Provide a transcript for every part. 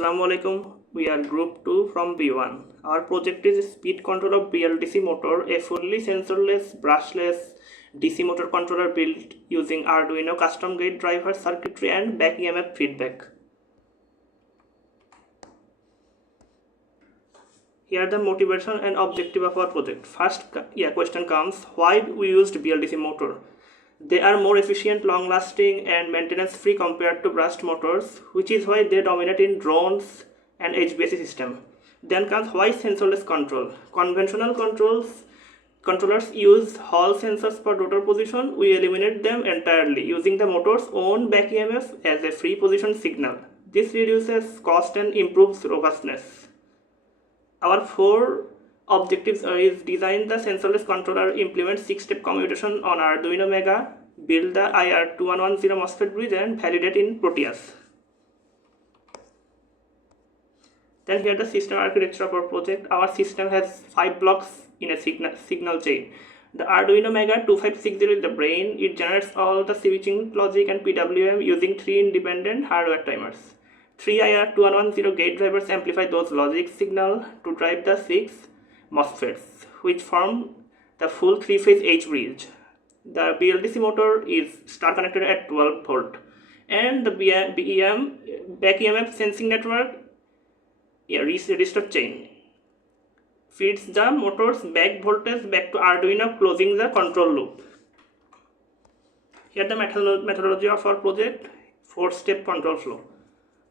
Assalamualaikum. We are group 2 from B1. Our project is speed control of BLDC motor, a fully sensorless, brushless DC motor controller built using Arduino custom gate driver circuitry and back EMF feedback. Here are the motivation and objective of our project. First question comes, why we used BLDC motor? They are more efficient, long-lasting and maintenance-free compared to brushed motors, which is why they dominate in drones and HVAC system. Then comes why sensorless control. Conventional controllers use Hall sensors for rotor position. We eliminate them entirely using the motor's own back EMF as a free position signal. This reduces cost and improves robustness. Our four objectives is design the sensorless controller, implement 6-step commutation on Arduino Mega, build the IR2110 MOSFET bridge and validate in Proteus. Then here the system architecture of our project. Our system has 5 blocks in a signal chain. The Arduino Mega 2560 is the brain. It generates all the switching logic and PWM using 3 independent hardware timers. 3 IR2110 gate drivers amplify those logic signal to drive the 6 MOSFETs, which form the full 3-phase H bridge. The BLDC motor is star connected at 12 volt, and the back EMF sensing network resistor chain feeds the motor's back voltage back to Arduino, closing the control loop. Here the methodology of our project: 4-step control flow.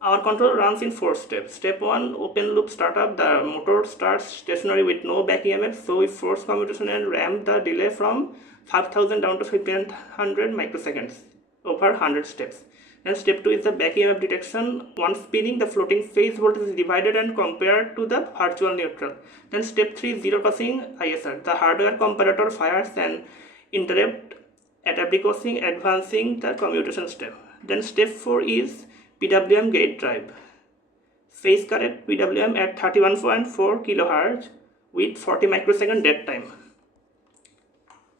Our control runs in 4 steps. Step 1, open loop startup. The motor starts stationary with no back EMF, so we force commutation and ramp the delay from 5000 down to 1500 microseconds over 100 steps. And step 2 is the back EMF detection. Once spinning, the floating phase voltage is divided and compared to the virtual neutral. Then step 3 is zero crossing ISR. The hardware comparator fires an interrupt at every crossing, advancing the commutation step. Then step 4 is PWM gate drive. Phase correct PWM at 31.4 kHz with 40 microsecond dead time.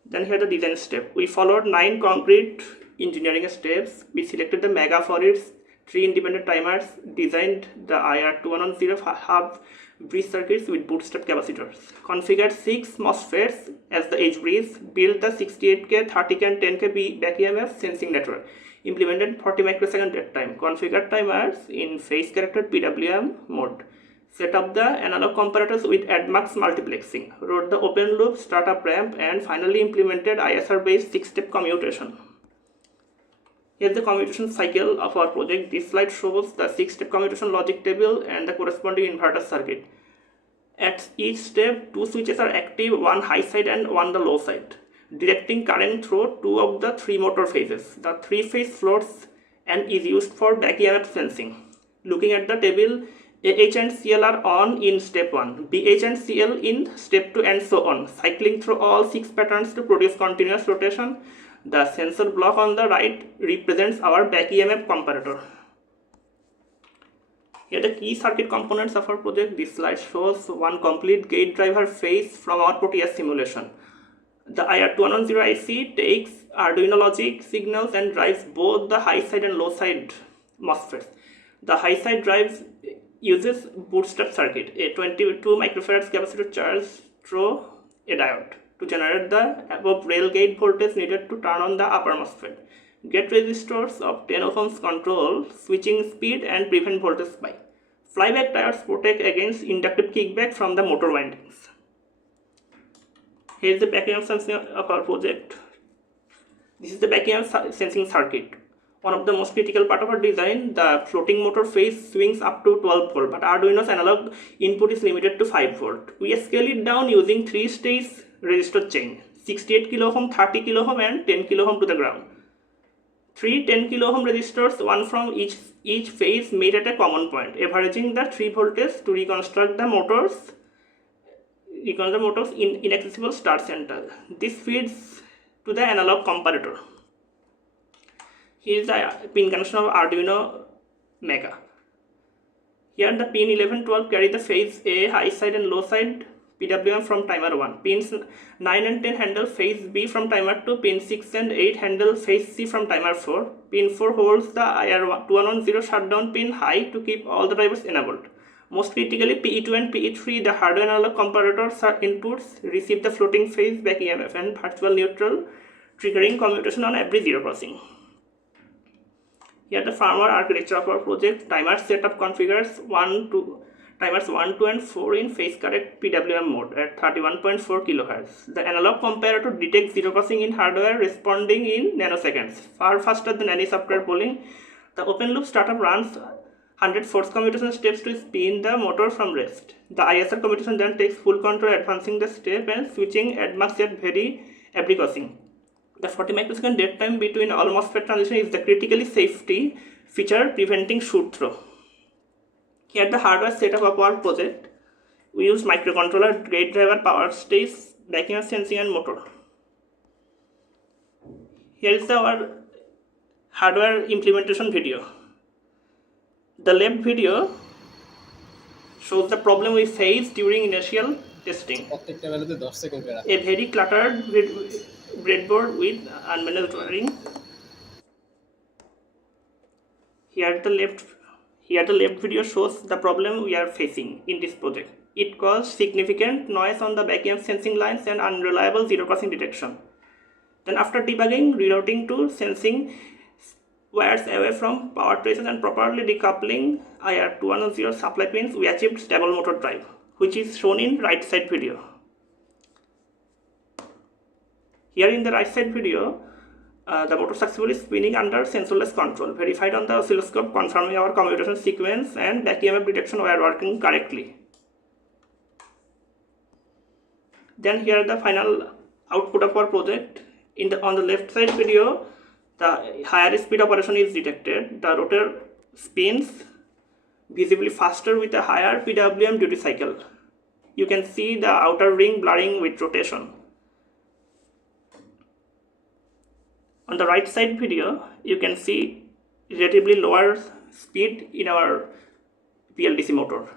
Then here the design step. We followed 9 concrete engineering steps. We selected the Mega for its 3 independent timers, designed the IR2110 half bridge circuits with bootstrap capacitors, configured 6 MOSFETs as the H bridge, built the 68K, 30K and 10K back EMF sensing network, implemented 40 microsecond dead time, configured timers in phase corrected PWM mode, set up the analog comparators with AddMux multiplexing, wrote the open loop startup ramp, and finally implemented ISR based 6-step commutation. Here's the commutation cycle of our project. This slide shows the 6-step commutation logic table and the corresponding inverter circuit. At each step, 2 switches are active, one high side and one the low side, directing current through 2 of the 3 motor phases. The 3-phase floats and is used for back EMF sensing. Looking at the table, AH and CL are on in step 1, BH and CL in step 2 and so on, cycling through all 6 patterns to produce continuous rotation. The sensor block on the right represents our back EMF comparator. Here are the key circuit components of our project. This slide shows one complete gate driver phase from our Proteus simulation. The IR2110 IC takes Arduino logic signals and drives both the high side and low side MOSFETs. The high side drives uses bootstrap circuit, a 22 microfarads capacitor charged through a diode to generate the above rail gate voltage needed to turn on the upper MOSFET. Gate resistors of 10 ohms control switching speed and prevent voltage spike. Flyback tires protect against inductive kickback from the motor windings. Here is the back EMF sensing of our project. This is the back EMF sensing circuit. One of the most critical part of our design, the floating motor phase swings up to 12 volt, but Arduino's analog input is limited to 5 volt. We scale it down using 3-stage resistor chain, 68 kΩ, 30 kΩ and 10 kΩ to the ground. 3 10 kΩ resistors, one from each phase, made at a common point, averaging the 3 voltage to reconstruct the motors in inaccessible start center. This feeds to the analog comparator. Here is the pin connection of Arduino Mega. Here the pin 11, 12 carry the phase A, high side and low side PWM from timer 1. Pins 9 and 10 handle phase B from timer 2. Pin 6 and 8 handle phase C from timer 4. Pin 4 holds the IR2110 shutdown pin high to keep all the drivers enabled. Most critically, PE2 and PE3, the hardware analog comparators inputs, receive the floating phase back EMF and virtual neutral, triggering commutation on every zero crossing. Here the firmware architecture of our project. Timer setup configures timers 1, 2 and 4 in phase correct PWM mode at 31.4 kHz. The analog comparator detects zero crossing in hardware responding in nanoseconds, far faster than any software polling. The open loop startup runs 100 force commutation steps to spin the motor from rest. The ISR commutation then takes full control, advancing the step and switching at max at every crossing. The 40 microsecond dead time between all MOSFET transition is the critically safety feature preventing shoot through. Here the hardware setup of our project. We use microcontroller, gate driver, power stage, vacuum sensing and motor. Here is our hardware implementation video. The left video shows the problem we faced during initial testing. A very cluttered breadboard with unmanaged wiring. Here the left video shows the problem we are facing in this project. It caused significant noise on the back-end sensing lines and unreliable zero crossing detection. Then after debugging, rerouting to sensing wires away from power traces and properly decoupling IR2110 supply pins, we achieved stable motor drive, which is shown in right side video. Here in the right side video, the motor successfully spinning under sensorless control, verified on the oscilloscope, confirming our commutation sequence and back EMF detection were working correctly. Then here the final output of our project. On the left side video, the higher speed operation is detected. The rotor spins visibly faster with a higher PWM duty cycle. You can see the outer ring blurring with rotation. On the right side video, you can see relatively lower speed in our BLDC motor.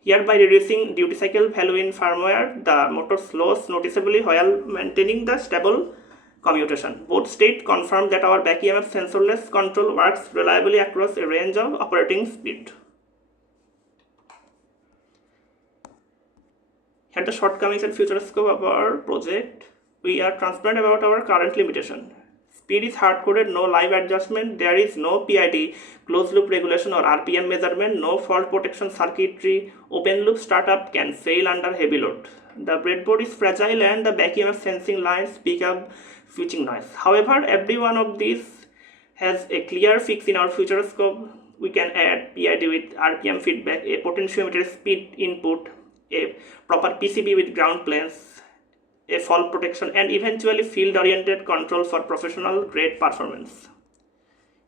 Here, by reducing duty cycle value in firmware, the motor slows noticeably while maintaining the stable commutation. Both states confirm that our back EMF sensorless control works reliably across a range of operating speed. Here the shortcomings and future scope of our project. We are transparent about our current limitation. Speed is hard-coded, no live adjustment, there is no PID, closed loop regulation or RPM measurement, no fault protection circuitry, open loop startup can fail under heavy load. The breadboard is fragile and the back EMF sensing lines pick up switching noise. However, every one of these has a clear fix in our future scope. We can add PID with RPM feedback, a potentiometer speed input, a proper PCB with ground planes, a fault protection, and eventually field-oriented control for professional grade performance.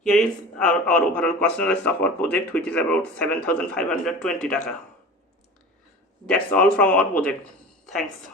Here is our overall cost analysis of our project, which is about 7,520 taka. That's all from our project. Thanks.